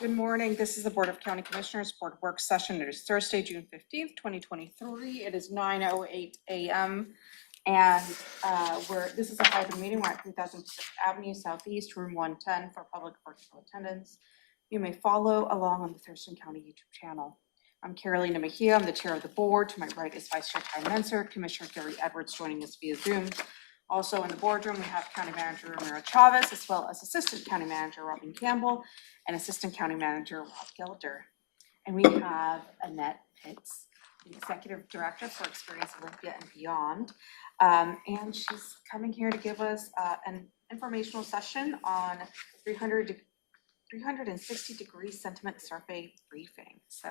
Good morning. This is the Board of County Commissioners Board Work Session. It is Thursday, June 15th, 2023. It is 9:08 a.m. And this is a hybrid meeting. We're at 3000 Avenue Southeast, room 110 for public virtual attendance. You may follow along on the Thurston County YouTube channel. I'm Carolina Mejia. I'm the chair of the board. To my right is Vice Chair Ty Menser, Commissioner Gary Edwards joining us via Zoom. Also in the boardroom, we have County Manager Ramiro Chavez, as well as Assistant County Manager Robin Campbell and Assistant County Manager Rob Gelder. And we have Annette Pitts, the Executive Director for Experience Olympia and Beyond. And she's coming here to give us an informational session on 360-degree sentiment survey briefing. So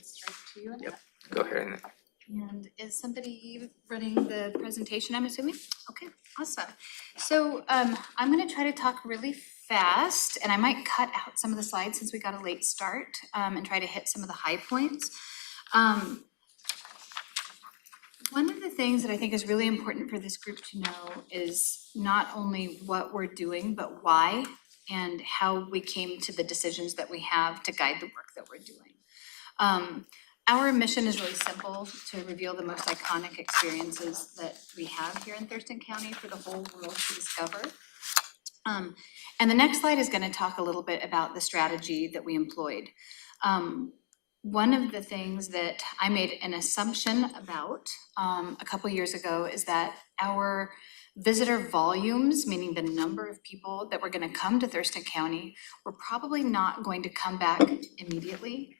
straight to you, Annette. Yep. Go ahead. And is somebody running the presentation, I'm assuming? Okay, awesome. So I'm going to try to talk really fast, and I might cut out some of the slides since we got a late start, and try to hit some of the high points. One of the things that I think is really important for this group to know is not only what we're doing, but why and how we came to the decisions that we have to guide the work that we're doing. Our mission is really simple: to reveal the most iconic experiences that we have here in Thurston County for the whole world to discover. And the next slide is going to talk a little bit about the strategy that we employed. One of the things that I made an assumption about a couple years ago is that our visitor volumes, meaning the number of people that were going to come to Thurston County, were probably not going to come back immediately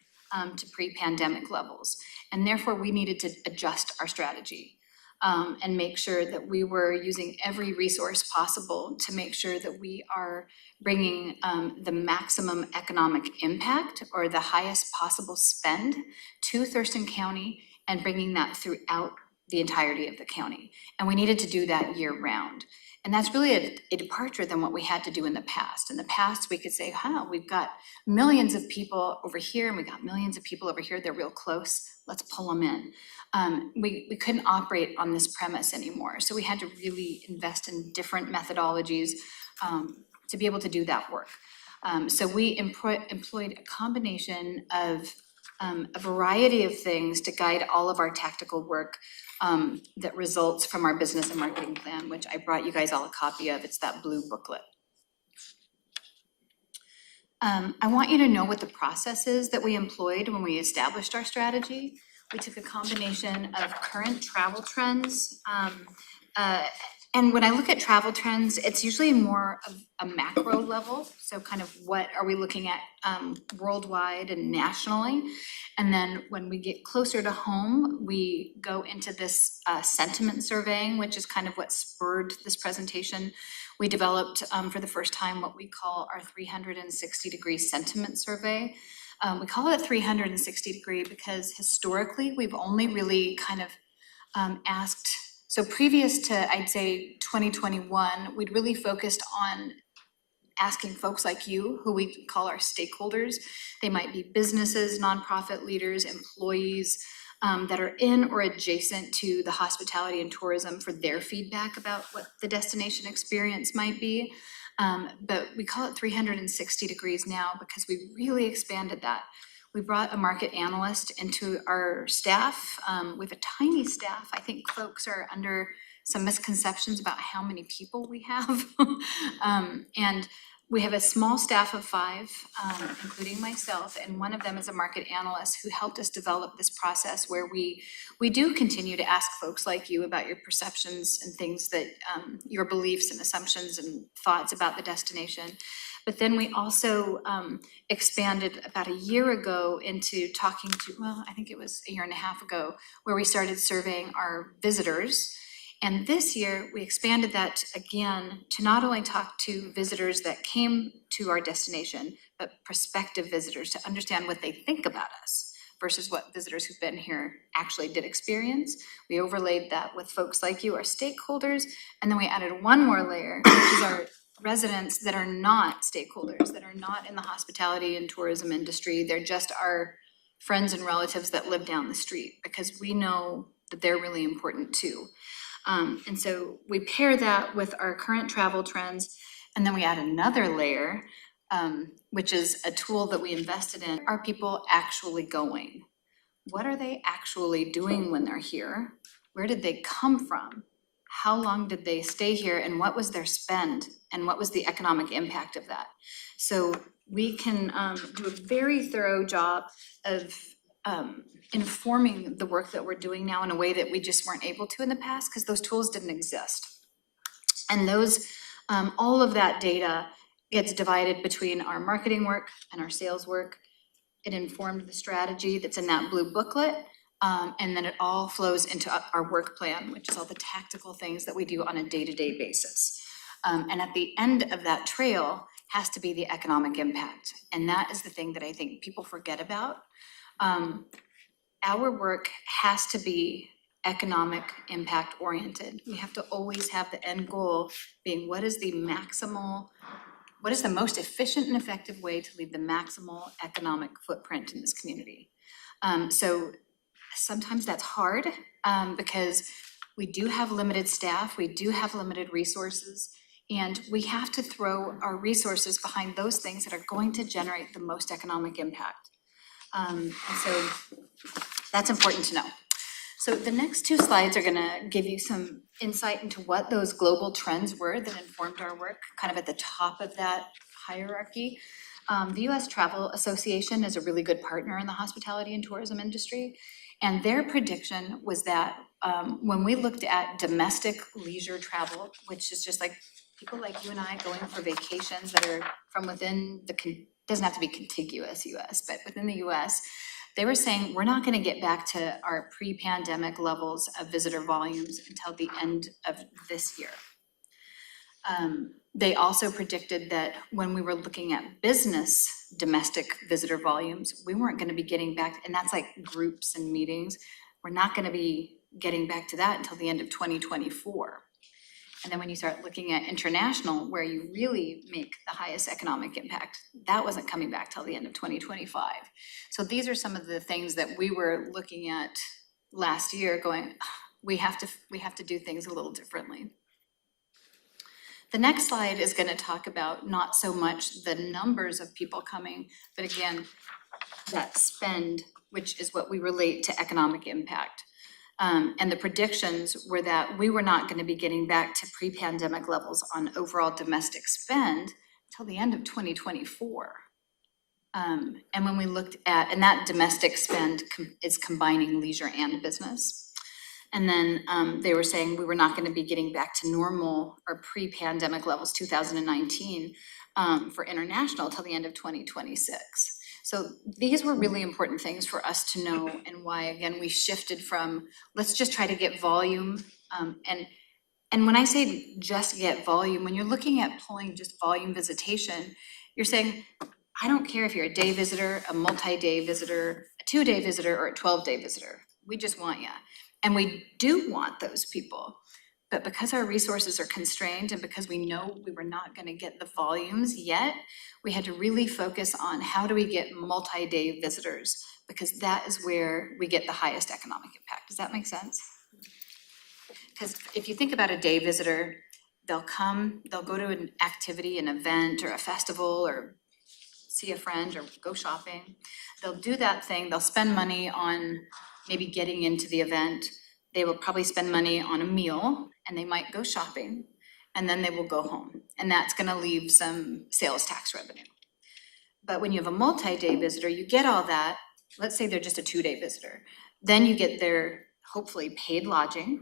to pre-pandemic levels. And therefore we needed to adjust our strategy and make sure that we were using every resource possible to make sure that we are bringing the maximum economic impact or the highest possible spend to Thurston County and bringing that throughout the entirety of the county. And we needed to do that year round. And that's really a departure than what we had to do in the past. In the past, we could say, we've got millions of people over here and we got millions of people over here. They're real close. Let's pull them in. We couldn't operate on this premise anymore. So we had to really invest in different methodologies to be able to do that work. So we employed a combination of a variety of things to guide all of our tactical work that results from our business and marketing plan, which I brought you guys all a copy of. It's that blue booklet. I want you to know what the process is that we employed when we established our strategy. We took a combination of current travel trends. And when I look at travel trends, it's usually more of a macro level. So kind of what are we looking at worldwide and nationally? And then when we get closer to home, we go into this sentiment surveying, which is kind of what spurred this presentation. We developed for the first time what we call our 360-degree sentiment survey. We call it 360-degree because historically we've only really kind of asked. So previous to, I'd say, 2021, we'd really focused on asking folks like you, who we call our stakeholders. They might be businesses, nonprofit leaders, employees that are in or adjacent to the hospitality and tourism for their feedback about what the destination experience might be. But we call it 360 degrees now because we really expanded that. We brought a market analyst into our staff. We have a tiny staff. I think folks are under some misconceptions about how many people we have. And we have a small staff of 5, including myself, and one of them is a market analyst who helped us develop this process where we do continue to ask folks like you about your perceptions and things that your beliefs and assumptions and thoughts about the destination. But then we also expanded about a year ago into talking to, I think it was a year and a half ago, where we started surveying our visitors. And this year we expanded that again to not only talk to visitors that came to our destination, but prospective visitors to understand what they think about us versus what visitors who've been here actually did experience. We overlaid that with folks like you, our stakeholders, and then we added one more layer, which is our residents that are not stakeholders, that are not in the hospitality and tourism industry. They're just our friends and relatives that live down the street, because we know that they're really important too. And so we pair that with our current travel trends, and then we add another layer, which is a tool that we invested in. Are people actually going? What are they actually doing when they're here? Where did they come from? How long did they stay here, and what was their spend, and what was the economic impact of that? So we can do a very thorough job of informing the work that we're doing now in a way that we just weren't able to in the past, because those tools didn't exist. And those, all of that data gets divided between our marketing work and our sales work. It informed the strategy that's in that blue booklet, and then it all flows into our work plan, which is all the tactical things that we do on a day-to-day basis. And at the end of that trail has to be the economic impact, and that is the thing that I think people forget about. Our work has to be economic impact oriented. We have to always have the end goal being what is the most efficient and effective way to leave the maximal economic footprint in this community. So sometimes that's hard because we do have limited staff, we do have limited resources, and we have to throw our resources behind those things that are going to generate the most economic impact. And so that's important to know. So the next two slides are gonna give you some insight into what those global trends were that informed our work, kind of at the top of that hierarchy. The US Travel Association is a really good partner in the hospitality and tourism industry. And their prediction was that when we looked at domestic leisure travel, which is just like people like you and I going for vacations that are from within the, doesn't have to be contiguous US, but within the US, they were saying we're not going to get back to our pre-pandemic levels of visitor volumes until the end of this year. They also predicted that when we were looking at business domestic visitor volumes, we weren't going to be getting back, and that's like groups and meetings. We're not going to be getting back to that until the end of 2024. And then when you start looking at international, where you really make the highest economic impact, that wasn't coming back till the end of 2025. So these are some of the things that we were looking at last year going, we have to do things a little differently. The next slide is going to talk about not so much the numbers of people coming, but again, that spend, which is what we relate to economic impact. And the predictions were that we were not going to be getting back to pre-pandemic levels on overall domestic spend until the end of 2024. And when we looked at, and that domestic spend is combining leisure and business. And then they were saying we were not going to be getting back to normal or pre-pandemic levels 2019 for international till the end of 2026. So these were really important things for us to know, and why, again, we shifted from, let's just try to get volume. And when I say just get volume, when you're looking at pulling just volume visitation, you're saying, I don't care if you're a day visitor, a multi-day visitor, a 2-day visitor, or a 12-day visitor. We just want you. And we do want those people. But because our resources are constrained and because we know we were not going to get the volumes yet, we had to really focus on how do we get multi-day visitors, because that is where we get the highest economic impact. Does that make sense? Because if you think about a day visitor, they'll come, they'll go to an activity, an event, or a festival, or see a friend, or go shopping. They'll do that thing, they'll spend money on maybe getting into the event. They will probably spend money on a meal, and they might go shopping, and then they will go home. And that's gonna leave some sales tax revenue. But when you have a multi-day visitor, you get all that. Let's say they're just a 2-day visitor. Then you get their, hopefully, paid lodging.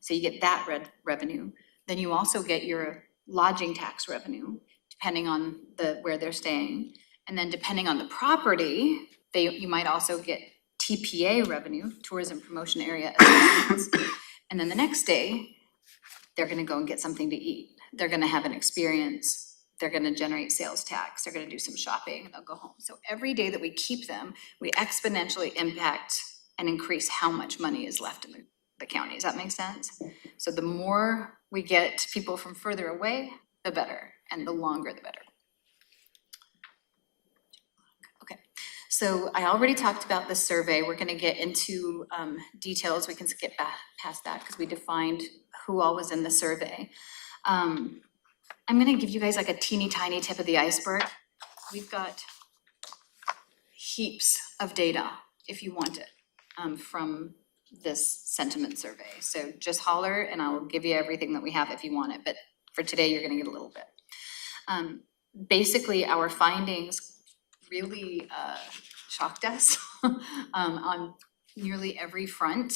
So you get that revenue. Then you also get your lodging tax revenue, depending on where they're staying. And then depending on the property, you might also get TPA revenue, tourism promotion area assistance. And then the next day, they're gonna go and get something to eat. They're gonna have an experience. They're gonna generate sales tax. They're gonna do some shopping, and they'll go home. So every day that we keep them, we exponentially impact and increase how much money is left in the county. Does that make sense? So the more we get people from further away, the better, and the longer, the better. So I already talked about the survey. We're going to get into details. We can skip past that because we defined who all was in the survey. I'm going to give you guys like a teeny tiny tip of the iceberg. we've got heaps of data if you want it from this sentiment survey. So just holler and I will give you everything that we have if you want it. But for today, you're gonna get a little bit. Basically, our findings really shocked us on nearly every front.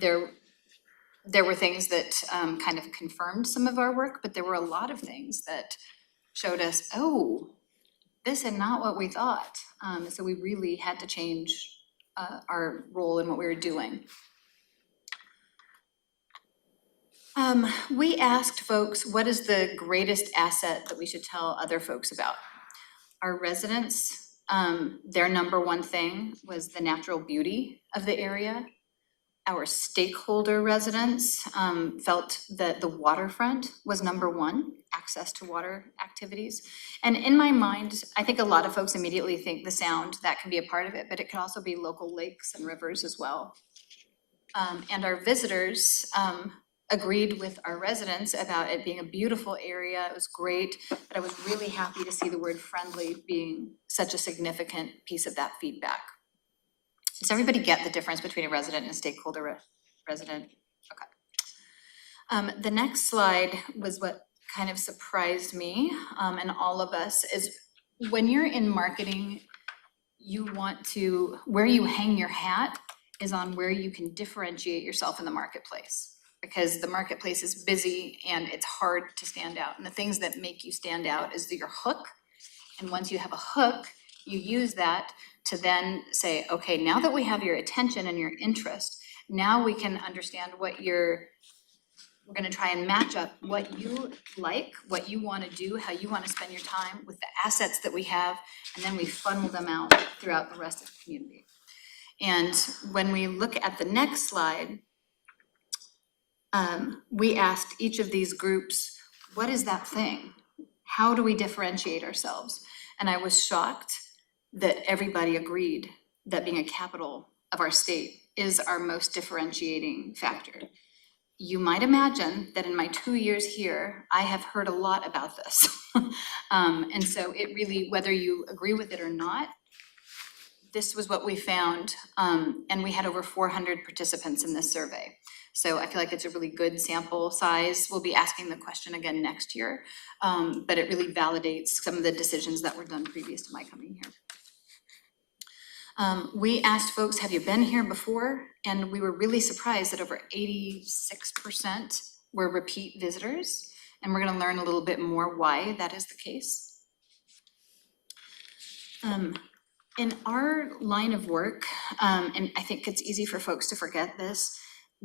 There were things that kind of confirmed some of our work, but there were a lot of things that showed us, oh, this is not what we thought. So we really had to change our role in what we were doing. We asked folks, what is the greatest asset that we should tell other folks about? Our residents, their number one thing was the natural beauty of the area. Our stakeholder residents felt that the waterfront was number one, access to water activities. And in my mind, I think a lot of folks immediately think the sound, that can be a part of it, but it could also be local lakes and rivers as well. And our visitors agreed with our residents about it being a beautiful area. It was great, but I was really happy to see the word friendly being such a significant piece of that feedback. Does everybody get the difference between a resident and a stakeholder resident? Okay. The next slide was what kind of surprised me and all of us is when you're in marketing, you want to, where you hang your hat is on where you can differentiate yourself in the marketplace, because the marketplace is busy and it's hard to stand out. And the things that make you stand out is your hook. And once you have a hook, you use that to then say, okay, now that we have your attention and your interest, now we can understand what we're gonna try and match up what you like, what you wanna do, how you wanna spend your time with the assets that we have, and then we funnel them out throughout the rest of the community. And when we look at the next slide, we asked each of these groups, what is that thing? How do we differentiate ourselves? And I was shocked that everybody agreed that being a capital of our state is our most differentiating factor. You might imagine that in my 2 years here, I have heard a lot about this. And so it really, whether you agree with it or not, this was what we found. And we had over 400 participants in this survey. So I feel like it's a really good sample size. We'll be asking the question again next year, but it really validates some of the decisions that were done previous to my coming here. We asked folks, have you been here before? And we were really surprised that over 86% were repeat visitors. And we're gonna learn a little bit more why that is the case. In our line of work, and I think it's easy for folks to forget this,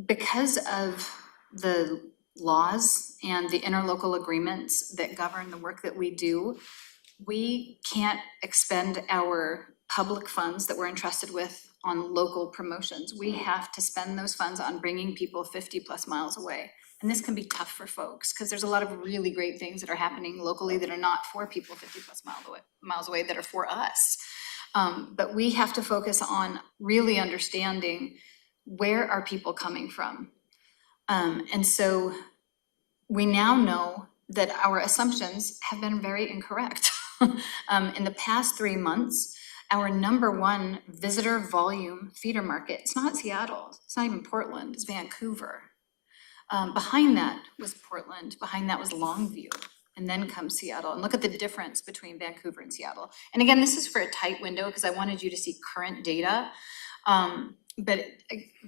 because of the laws and the interlocal agreements that govern the work that we do, we can't expend our public funds that we're entrusted with on local promotions. We have to spend those funds on bringing people 50 plus miles away. And this can be tough for folks because there's a lot of really great things that are happening locally that are not for people 50 plus miles away that are for us. But we have to focus on really understanding where are people coming from. And so we now know that our assumptions have been very incorrect. In the past 3 months, our number one visitor volume feeder market, it's not Seattle, it's not even Portland, it's Vancouver. Behind that was Portland, behind that was Longview, and then comes Seattle. And look at the difference between Vancouver and Seattle. And again, this is for a tight window because I wanted you to see current data, but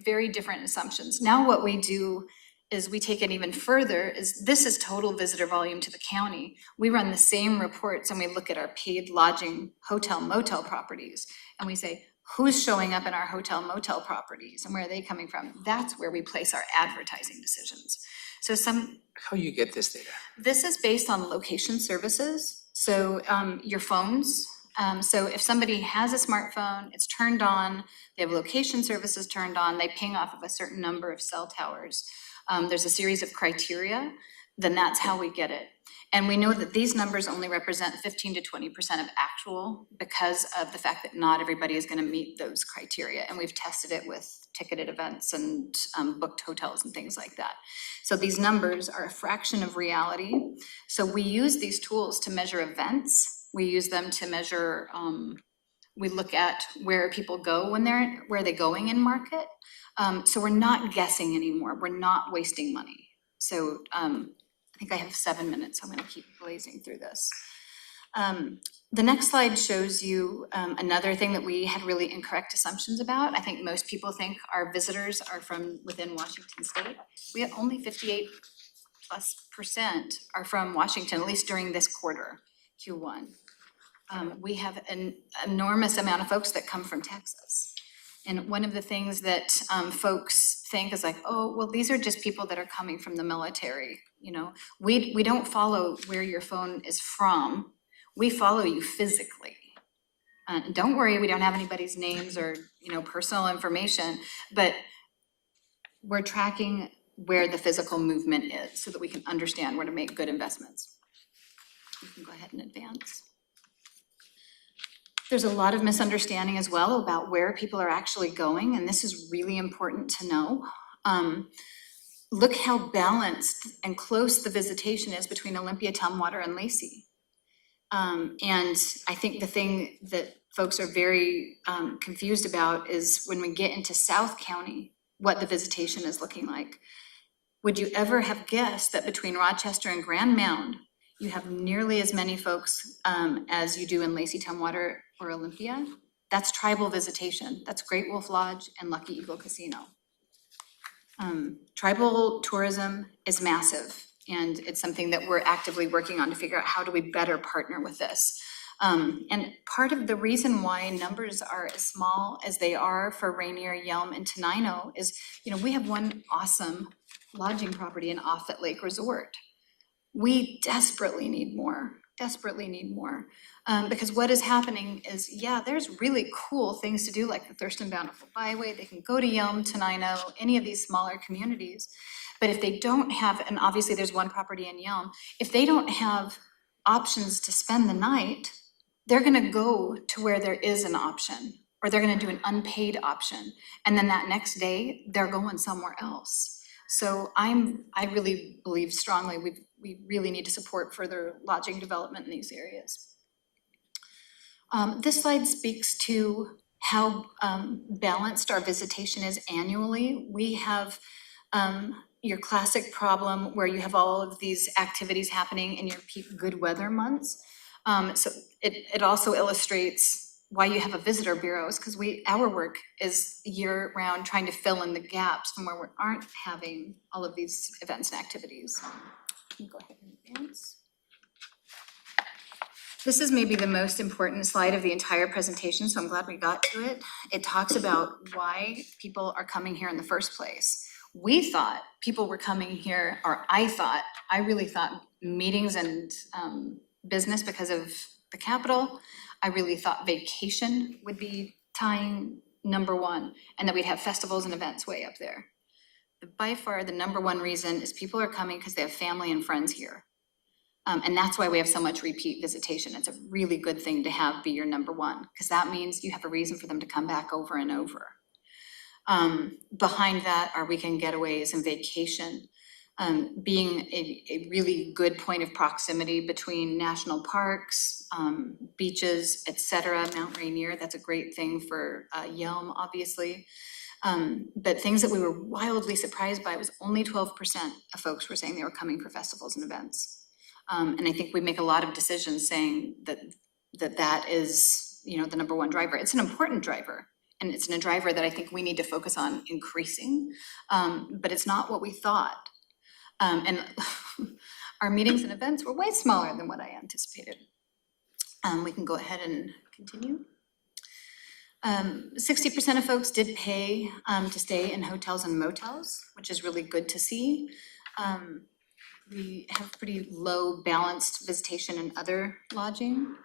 very different assumptions. Now what we do is we take it even further, is this is total visitor volume to the county. We run the same reports and we look at our paid lodging hotel motel properties and we say, who's showing up in our hotel motel properties and where are they coming from? That's where we place our advertising decisions. So How you get this data? this is based on location services. So your phones. So if somebody has a smartphone, it's turned on, they have location services turned on, they ping off of a certain number of cell towers. There's a series of criteria, then that's how we get it. And we know that these numbers only represent 15 to 20% of actual because of the fact that not everybody is gonna meet those criteria. And we've tested it with ticketed events and booked hotels and things like that. So these numbers are a fraction of reality. So we use these tools to measure events We use them to measure, we look at where people go where are they going in market. So we're not guessing anymore. We're not wasting money. So I think I have 7 minutes. So I'm gonna keep blazing through this. The next slide shows you another thing that we had really incorrect assumptions about. I think most people think our visitors are from within Washington State. We have only 58+% are from Washington, at least during this quarter, Q1. We have an enormous amount of folks that come from Texas. And one of the things that folks think is like, oh, well, these are just people that are coming from the military. You know, we don't follow where your phone is from. We follow you physically. Don't worry, we don't have anybody's names or, you know, personal information, but we're tracking where the physical movement is so that we can understand where to make good investments. You can go ahead and advance. There's a lot of misunderstanding as well about where people are actually going, and this is really important to know. Look how balanced and close the visitation is between Olympia, Tumwater, and Lacey. And I think the thing that folks are very confused about is when we get into South County, what the visitation is looking like. Would you ever have guessed that between Rochester and Grand Mound, you have nearly as many folks as you do in Lacey, Tumwater, or Olympia? That's tribal visitation. That's Great Wolf Lodge and Lucky Eagle Casino. Tribal tourism is massive, and it's something that we're actively working on to figure out how do we better partner with this. And part of the reason why numbers are as small as they are for Rainier, Yelm, and Tenino is, you know, we have one awesome lodging property in Offutt Lake Resort. We desperately need more, because what is happening is, yeah, there's really cool things to do, like the Thurston Bountiful Byway. They can go to Yelm, Tenino, any of these smaller communities. But if they don't have, and obviously there's one property in Yelm, if they don't have options to spend the night, they're gonna go to where there is an option, or they're gonna do an unpaid option. And then that next day, they're going somewhere else. So I really believe strongly we really need to support further lodging development in these areas. This slide speaks to how balanced our visitation is annually. We have your classic problem where you have all of these activities happening in your peak good weather months. So it also illustrates why you have a visitor bureaus, because our work is year round trying to fill in the gaps from where we aren't having all of these events and activities. Go ahead and advance. This is maybe the most important slide of the entire presentation, so I'm glad we got to it. It talks about why people are coming here in the first place. We thought people were coming here, or I really thought meetings and business because of the Capitol. I really thought vacation would be tying #1, and that we'd have festivals and events way up there. But by far, the #1 reason is people are coming because they have family and friends here. And that's why we have so much repeat visitation. It's a really good thing to have be your #1, because that means you have a reason for them to come back over and over. Behind that are weekend getaways and vacation, being a really good point of proximity between national parks, beaches, etc. Mount Rainier, that's a great thing for Yelm, obviously. But things that we were wildly surprised by was only 12% of folks were saying they were coming for festivals and events. And I think we make a lot of decisions saying that is, you know, the #1 driver. It's an important driver, and it's a driver that I think we need to focus on increasing, but it's not what we thought. And our meetings and events were way smaller than what I anticipated. We can go ahead and continue. 60% of folks did pay to stay in hotels and motels, which is really good to see. We have pretty low balanced visitation and other lodging.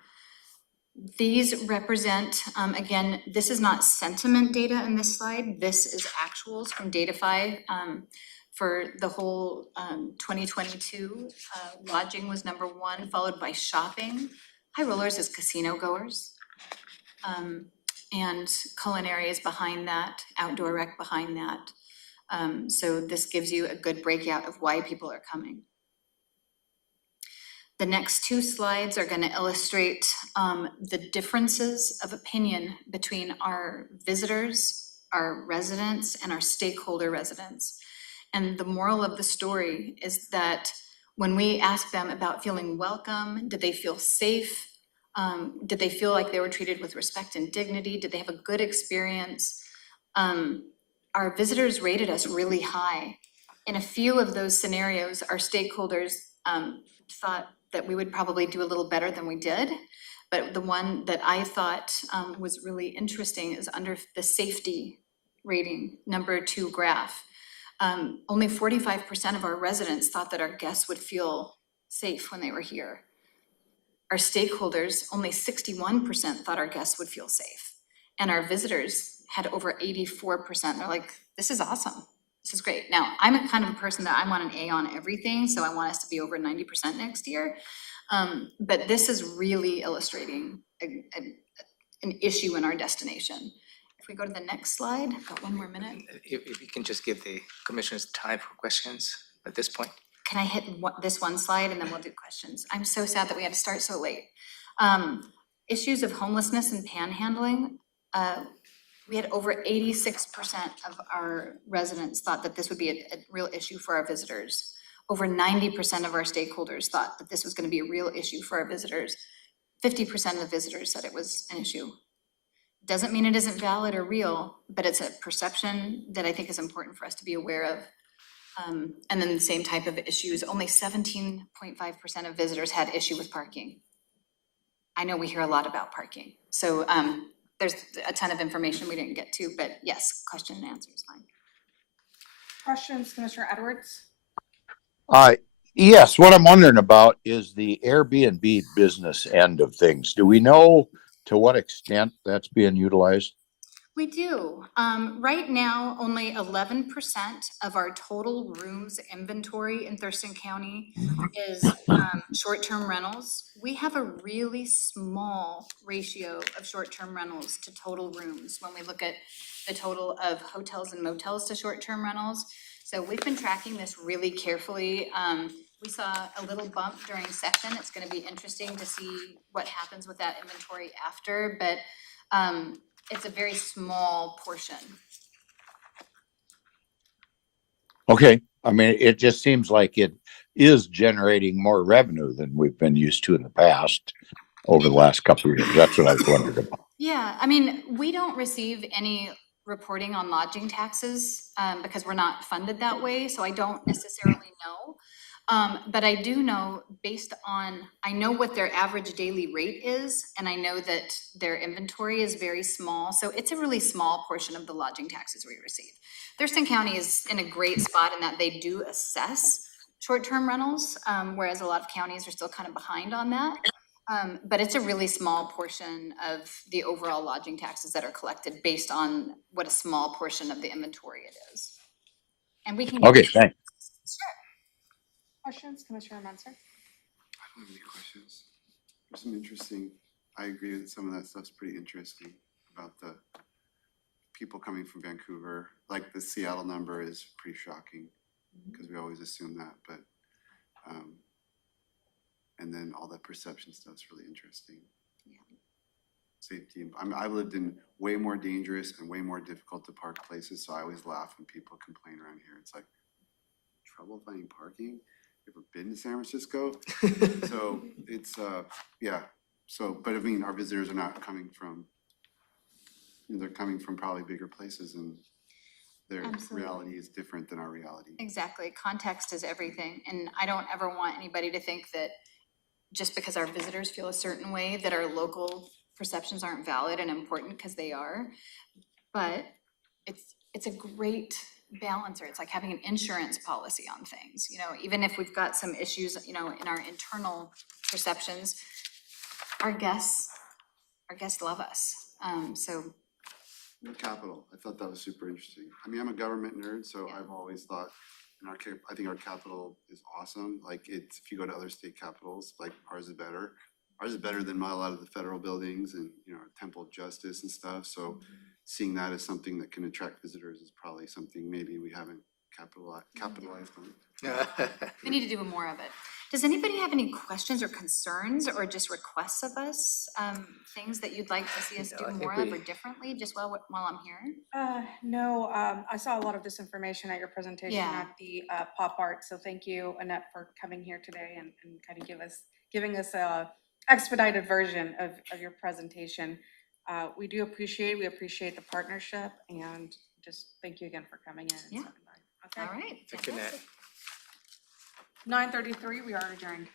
These represent, again, this is not sentiment data in this slide. This is actuals from Datafy. For the whole 2022, lodging was #1, followed by shopping. High rollers is casino goers. And culinary is behind that, outdoor rec behind that. So this gives you a good breakout of why people are coming. The next two slides are going to illustrate the differences of opinion between our visitors, our residents, and our stakeholder residents. And the moral of the story is that when we ask them about feeling welcome, did they feel safe? Did they feel like they were treated with respect and dignity? Did they have a good experience? Our visitors rated us really high. In a few of those scenarios, our stakeholders thought that we would probably do a little better than we did. But the one that I thought was really interesting is under the safety rating, number 2 graph. Only 45% of our residents thought that our guests would feel safe when they were here. Our stakeholders, only 61% thought our guests would feel safe. And our visitors had over 84%. They're like, this is awesome. This is great. Now, I'm a kind of a person that I want an A on everything, so I want us to be over 90% next year. But this is really illustrating an issue in our destination. If we go to the next slide, got one more minute. If you can just give the commissioners time for questions at this point. Can I hit this one slide and then we'll do questions? I'm so sad that we had to start so late. Issues of homelessness and panhandling. We had over 86% of our residents thought that this would be a real issue for our visitors. Over 90% of our stakeholders thought that this was going to be a real issue for our visitors. 50% of the visitors said it was an issue. Doesn't mean it isn't valid or real, but it's a perception that I think is important for us to be aware of. And then the same type of issues, only 17.5% of visitors had issue with parking. I know we hear a lot about parking. So there's a ton of information we didn't get to, but yes, question and answer is fine. Questions, Commissioner Edwards? Yes, what I'm wondering about is the Airbnb business end of things. Do we know to what extent that's being utilized? We do. Right now, only 11% of our total rooms inventory in Thurston County is short-term rentals. We have a really small ratio of short-term rentals to total rooms when we look at the total of hotels and motels to short-term rentals. So we've been tracking this really carefully. We saw a little bump during session. It's going to be interesting to see what happens with that inventory after, but it's a very small portion. Okay, I mean, it just seems like it is generating more revenue than we've been used to in the past over the last couple of years. That's what I was wondering about. Yeah, I mean, we don't receive any reporting on lodging taxes because we're not funded that way, so I don't necessarily know. But I do know based on, I know what their average daily rate is, and I know that their inventory is very small. So it's a really small portion of the lodging taxes we receive. Thurston County is in a great spot in that they do assess short-term rentals, whereas a lot of counties are still kind of behind on that. But it's a really small portion of the overall lodging taxes that are collected based on what a small portion of the inventory it is. And we can. Okay, thanks. Sure. Questions, Commissioner Menzer? I don't have any questions. There's some interesting, I agree with some of that stuff's pretty interesting about the people coming from Vancouver. Like the Seattle number is pretty shocking because we always assume that, but and then all that perception stuff's really interesting. Yeah. Safety. I've lived in way more dangerous and way more difficult to park places, so I always laugh when people complain around here. It's like, trouble finding parking? Ever been to San Francisco? So it's yeah. So, but I mean, our visitors are not coming from, they're coming from probably bigger places, and their Absolutely. reality is different than our reality. Exactly. Context is everything. And I don't ever want anybody to think that just because our visitors feel a certain way that our local perceptions aren't valid and important, because they are. But it's a great balancer. It's like having an insurance policy on things. You know, even if we've got some issues, you know, in our internal perceptions, our guests love us. So The capital, I thought that was super interesting. I mean, I'm a government nerd, so Yeah. I've always thought, I think our capital is awesome. Like it's, if you go to other state capitals, like ours is better. Ours is better than a lot of the federal buildings and, you know, Temple of Justice and stuff. So seeing that as something that can attract visitors is probably something maybe we haven't capitalized on. we need to do more of it. Does anybody have any questions or concerns or just requests of us? Things that you'd like to see us No, do I think more of we- or differently, just while I'm here? No, I saw a lot of this information at your presentation Yeah. at the pop art, so thank you, Annette, for coming here today and kind of giving us a expedited version of your presentation. We appreciate the partnership, and just thank you again for coming in and Yeah. stopping by. All Okay, right, Thank you, Nat. fantastic. 9:33, we are adjourned.